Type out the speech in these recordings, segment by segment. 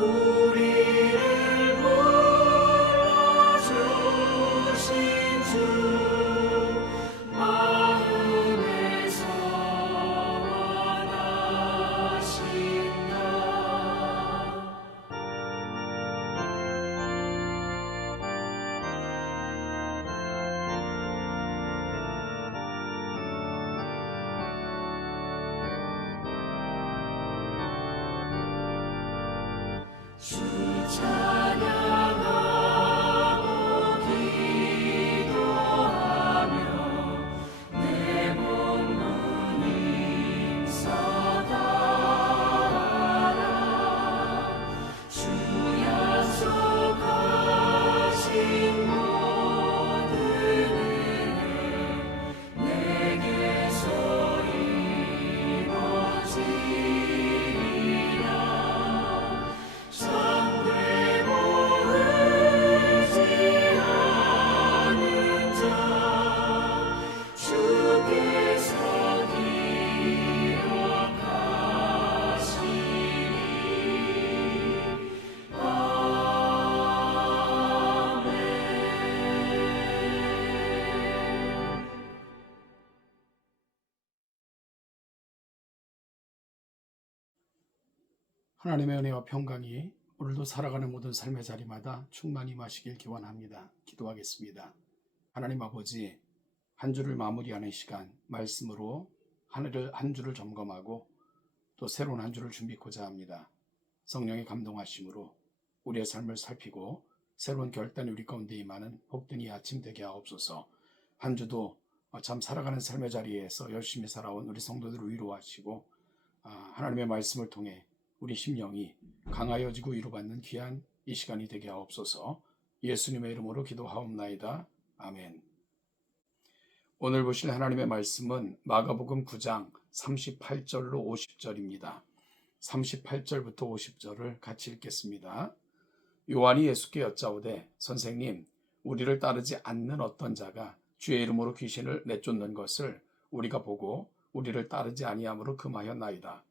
우리를 불러주신 주 마음에서 원하신다. 주 찬양하고 기도하며 내 몸은 힘써가라. 주 약속하신 모든 은혜 내게서 이루어지리라. 잠들고 의지하는 자 주께서 기억하시리. 아멘. 하나님의 은혜와 평강이 오늘도 살아가는 모든 삶의 자리마다 충만히 마시길 기원합니다. 기도하겠습니다. 하나님 아버지, 한 주를 마무리하는 시간, 말씀으로 한 주를 점검하고 또 새로운 한 주를 준비하고자 합니다. 성령의 감동하심으로 우리의 삶을 살피고 새로운 결단이 우리 가운데 임하는 복된 이 아침 되게 하옵소서. 한 주도 참 살아가는 삶의 자리에서 열심히 살아온 우리 성도들을 위로하시고 하나님의 말씀을 통해 우리 심령이 강하여지고 위로받는 귀한 이 시간이 되게 하옵소서. 예수님의 이름으로 기도하옵나이다. 아멘. 오늘 보실 하나님의 말씀은 마가복음 9장 38절로 50절입니다. 38절부터 50절을 같이 읽겠습니다. 요한이 예수께 여짜오되 선생님, 우리를 따르지 않는 어떤 자가 주의 이름으로 귀신을 내쫓는 것을 우리가 보고 우리를 따르지 아니함으로 금하였나이다.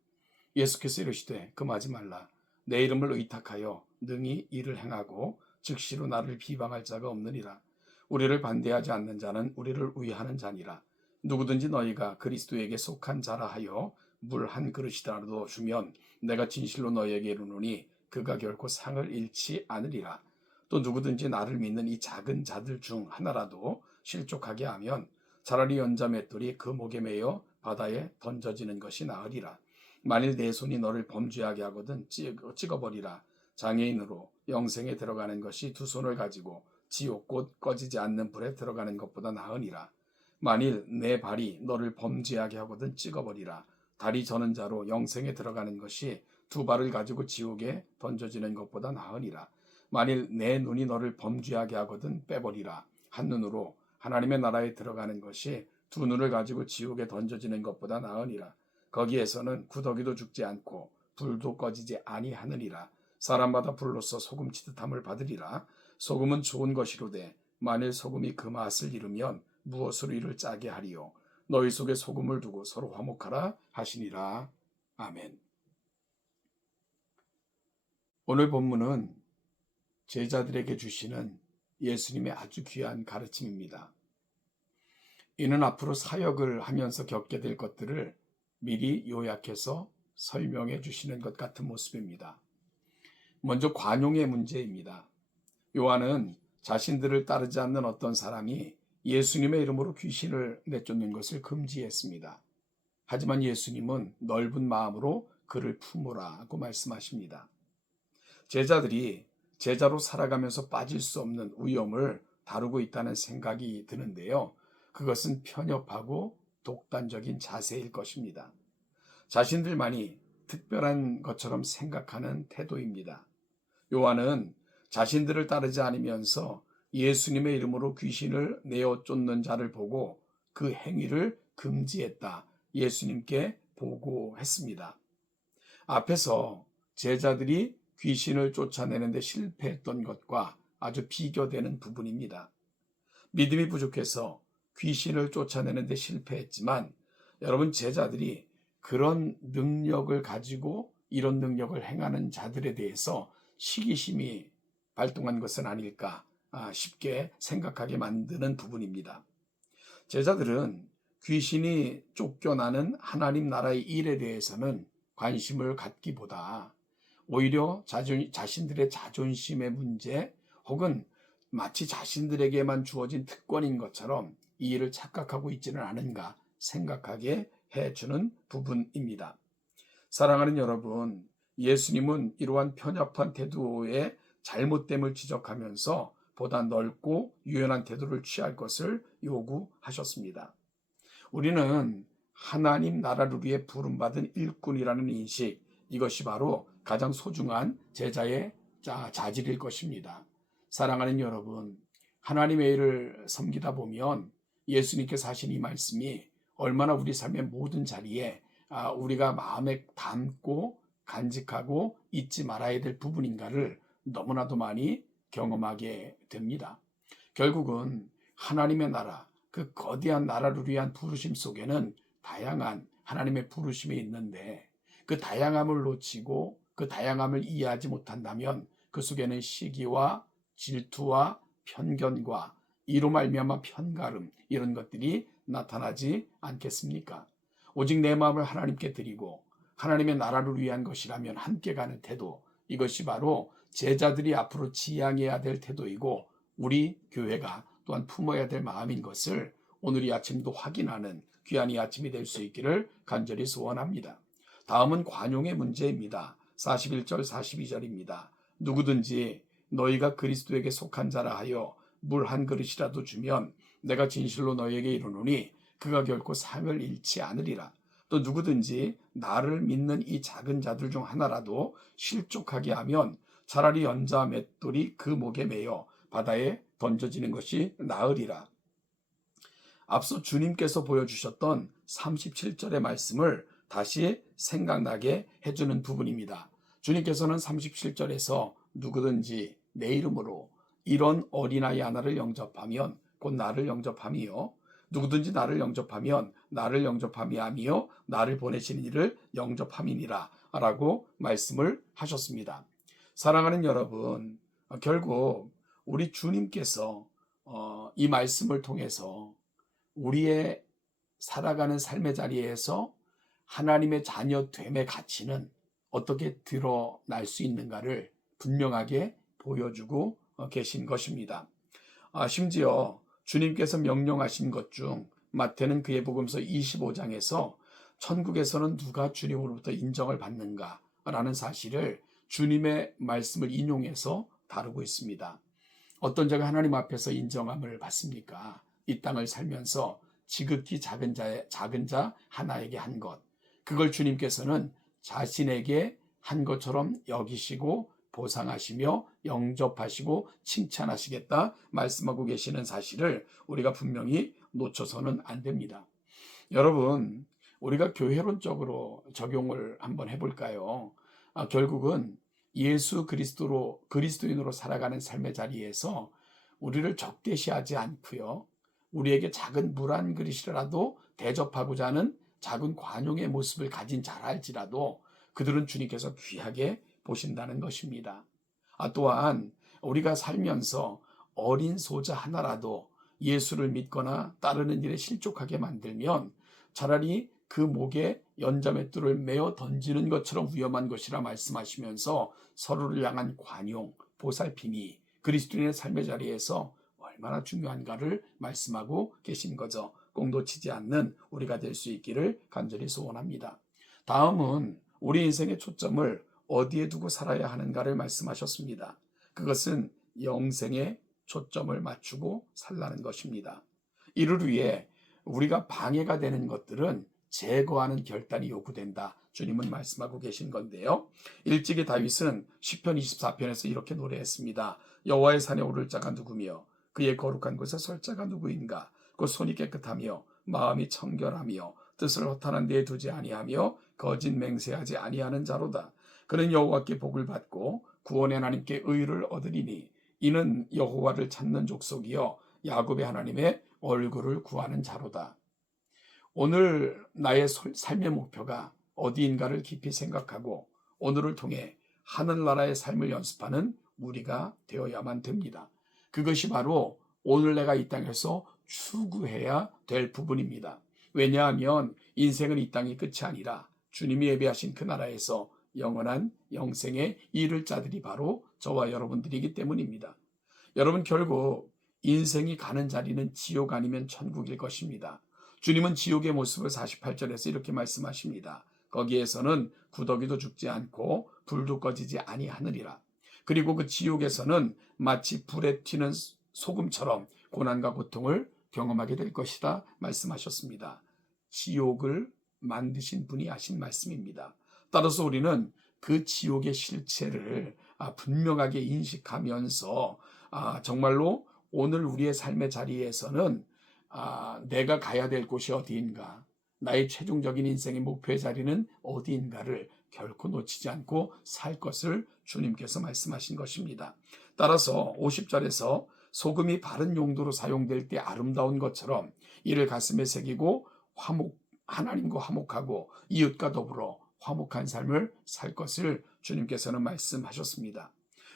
예수께서 이르시되 금하지 말라. 내 이름을 의탁하여 능히 이를 행하고 즉시로 나를 비방할 자가 없느니라. 우리를 반대하지 않는 자는 우리를 위하는 자니라. 누구든지 너희가 그리스도에게 속한 자라 하여 물 한 그릇이라도 주면 내가 진실로 너희에게 이르노니 그가 결코 상을 잃지 않으리라. 또 누구든지 나를 믿는 이 작은 자들 중 하나라도 실족하게 하면 차라리 연자 맷돌이 그 목에 매여 바다에 던져지는 것이 나으리라. 만일 내 손이 너를 범죄하게 하거든 찍어버리라. 장애인으로 영생에 들어가는 것이 두 손을 가지고 지옥 곧 꺼지지 않는 불에 들어가는 것보다 나으니라. 만일 내 발이 너를 범죄하게 하거든 찍어버리라. 다리 저는 자로 영생에 들어가는 것이 두 발을 가지고 지옥에 던져지는 것보다 나으니라. 만일 내 눈이 너를 범죄하게 하거든 빼버리라. 한 눈으로 하나님의 나라에 들어가는 것이 두 눈을 가지고 지옥에 던져지는 것보다 나으니라. 거기에서는 구더기도 죽지 않고 불도 꺼지지 아니하느니라. 사람마다 불로써 소금치듯함을 받으리라. 소금은 좋은 것이로되 만일 소금이 그 맛을 잃으면 무엇으로 이를 짜게 하리요. 너희 속에 소금을 두고 서로 화목하라 하시니라. 아멘. 오늘 본문은 제자들에게 주시는 예수님의 아주 귀한 가르침입니다. 이는 앞으로 사역을 하면서 겪게 될 것들을 미리 요약해서 설명해 주시는 것 같은 모습입니다. 먼저 관용의 문제입니다. 요한은 자신들을 따르지 않는 어떤 사람이 예수님의 이름으로 귀신을 내쫓는 것을 금지했습니다. 하지만 예수님은 넓은 마음으로 그를 품으라고 말씀하십니다. 제자들이 제자로 살아가면서 빠질 수 없는 위험을 다루고 있다는 생각이 드는데요. 그것은 편협하고 독단적인 자세일 것입니다. 자신들만이 특별한 것처럼 생각하는 태도입니다. 요한은 자신들을 따르지 않으면서 예수님의 이름으로 귀신을 내어 쫓는 자를 보고 그 행위를 금지했다. 예수님께 보고했습니다. 앞에서 제자들이 귀신을 쫓아내는데 실패했던 것과 아주 비교되는 부분입니다. 믿음이 부족해서 귀신을 쫓아내는데 실패했지만 여러분 제자들이 그런 능력을 가지고 이런 능력을 행하는 자들에 대해서 시기심이 발동한 것은 아닐까 쉽게 생각하게 만드는 부분입니다. 제자들은 귀신이 쫓겨나는 하나님 나라의 일에 대해서는 관심을 갖기보다 오히려 자신들의 자존심의 문제 혹은 마치 자신들에게만 주어진 특권인 것처럼 이 일을 착각하고 있지는 않은가 생각하게 해주는 부분입니다. 사랑하는 여러분, 예수님은 이러한 편협한 태도의 잘못됨을 지적하면서 보다 넓고 유연한 태도를 취할 것을 요구하셨습니다. 우리는 하나님 나라를 위해 부름받은 일꾼이라는 인식, 이것이 바로 가장 소중한 제자의 자질일 것입니다. 사랑하는 여러분, 하나님의 일을 섬기다 보면 예수님께서 하신 이 말씀이 얼마나 우리 삶의 모든 자리에 우리가 마음에 담고 간직하고 잊지 말아야 될 부분인가를 너무나도 많이 경험하게 됩니다. 결국은 하나님의 나라, 그 거대한 나라를 위한 부르심 속에는 다양한 하나님의 부르심이 있는데 그 다양함을 놓치고 그 다양함을 이해하지 못한다면 그 속에는 시기와 질투와 편견과 이로 말미암아 편가름 이런 것들이 나타나지 않겠습니까? 오직 내 마음을 하나님께 드리고 하나님의 나라를 위한 것이라면 함께 가는 태도, 이것이 바로 제자들이 앞으로 지향해야 될 태도이고 우리 교회가 또한 품어야 될 마음인 것을 오늘 이 아침도 확인하는 귀한 이 아침이 될 수 있기를 간절히 소원합니다. 다음은 관용의 문제입니다. 41절 42절입니다. 누구든지 너희가 그리스도에게 속한 자라 하여 물 한 그릇이라도 주면 내가 진실로 너희에게 이르노니 그가 결코 상을 잃지 않으리라. 또 누구든지 나를 믿는 이 작은 자들 중 하나라도 실족하게 하면 차라리 연자 맷돌이 그 목에 매여 바다에 던져지는 것이 나으리라. 앞서 주님께서 보여주셨던 37절의 말씀을 다시 생각나게 해주는 부분입니다. 주님께서는 37절에서 누구든지 내 이름으로 이런 어린아이 하나를 영접하면 곧 나를 영접함이요, 누구든지 나를 영접하면 나를 영접함이 아니요 나를 보내시는 이를 영접함이니라 라고 말씀을 하셨습니다. 사랑하는 여러분, 결국 우리 주님께서 이 말씀을 통해서 우리의 살아가는 삶의 자리에서 하나님의 자녀됨의 가치는 어떻게 드러날 수 있는가를 분명하게 보여주고 계신 것입니다. 심지어 주님께서 명령하신 것 중 마태는 그의 복음서 25장에서 천국에서는 누가 주님으로부터 인정을 받는가 라는 사실을 주님의 말씀을 인용해서 다루고 있습니다. 어떤 자가 하나님 앞에서 인정함을 받습니까? 이 땅을 살면서 지극히 작은 자 하나에게 한 것, 그걸 주님께서는 자신에게 한 것처럼 여기시고 보상하시며 영접하시고 칭찬하시겠다 말씀하고 계시는 사실을 우리가 분명히 놓쳐서는 안 됩니다. 여러분, 우리가 교회론적으로 적용을 한번 해볼까요? 결국은 예수 그리스도인으로 살아가는 삶의 자리에서 우리를 적대시하지 않고요, 우리에게 작은 물 한 그릇이라도 대접하고자 하는 작은 관용의 모습을 가진 자라 할지라도 그들은 주님께서 귀하게 보신다는 것입니다. 또한 우리가 살면서 어린 소자 하나라도 예수를 믿거나 따르는 일에 실족하게 만들면 차라리 그 목에 연자맷돌을 메어 던지는 것처럼 위험한 것이라 말씀하시면서 서로를 향한 관용, 보살핌이 그리스도인의 삶의 자리에서 얼마나 중요한가를 말씀하고 계신 거죠. 꼭 놓치지 않는 우리가 될 수 있기를 간절히 소원합니다. 다음은 우리 인생의 초점을 어디에 두고 살아야 하는가를 말씀하셨습니다. 그것은 영생에 초점을 맞추고 살라는 것입니다. 이를 위해 우리가 방해가 되는 것들은 제거하는 결단이 요구된다. 주님은 말씀하고 계신 건데요. 일찍이 다윗은 시편 24편에서 이렇게 노래했습니다. 여호와의 산에 오를 자가 누구며 그의 거룩한 곳에 설 자가 누구인가? 곧 손이 깨끗하며 마음이 청결하며 뜻을 허탄한 데에 두지 아니하며 거짓 맹세하지 아니하는 자로다. 그는 여호와께 복을 받고 구원의 하나님께 의를 얻으리니 이는 여호와를 찾는 족속이여 야곱의 하나님의 얼굴을 구하는 자로다. 오늘 나의 삶의 목표가 어디인가를 깊이 생각하고 오늘을 통해 하늘나라의 삶을 연습하는 우리가 되어야만 됩니다. 그것이 바로 오늘 내가 이 땅에서 추구해야 될 부분입니다. 왜냐하면 인생은 이 땅이 끝이 아니라 주님이 예비하신 그 나라에서 영원한 영생에 이를 자들이 바로 저와 여러분들이기 때문입니다. 여러분, 결국 인생이 가는 자리는 지옥 아니면 천국일 것입니다. 주님은 지옥의 모습을 48절에서 이렇게 말씀하십니다. 거기에서는 구더기도 죽지 않고 불도 꺼지지 아니하느니라. 그리고 그 지옥에서는 마치 불에 튀는 소금처럼 고난과 고통을 경험하게 될 것이다 말씀하셨습니다. 지옥을 만드신 분이 하신 말씀입니다. 따라서 우리는 그 지옥의 실체를 분명하게 인식하면서 정말로 오늘 우리의 삶의 자리에서는 내가 가야 될 곳이 어디인가, 나의 최종적인 인생의 목표의 자리는 어디인가를 결코 놓치지 않고 살 것을 주님께서 말씀하신 것입니다. 따라서 50절에서 소금이 바른 용도로 사용될 때 아름다운 것처럼 이를 가슴에 새기고 하나님과 화목하고 이웃과 더불어 화목한 삶을 살 것을 주님께서는 말씀하셨습니다.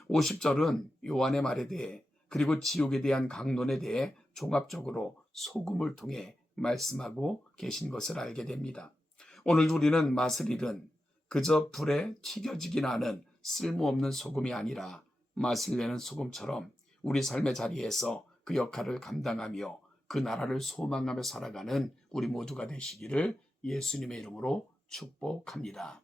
50절은 요한의 말에 대해 그리고 지옥에 대한 강론에 대해 종합적으로 소금을 통해 말씀하고 계신 것을 알게 됩니다. 오늘 우리는 맛을 잃은 그저 불에 튀겨지긴 하는 쓸모없는 소금이 아니라 맛을 내는 소금처럼 우리 삶의 자리에서 그 역할을 감당하며 그 나라를 소망하며 살아가는 우리 모두가 되시기를 예수님의 이름으로 축복합니다.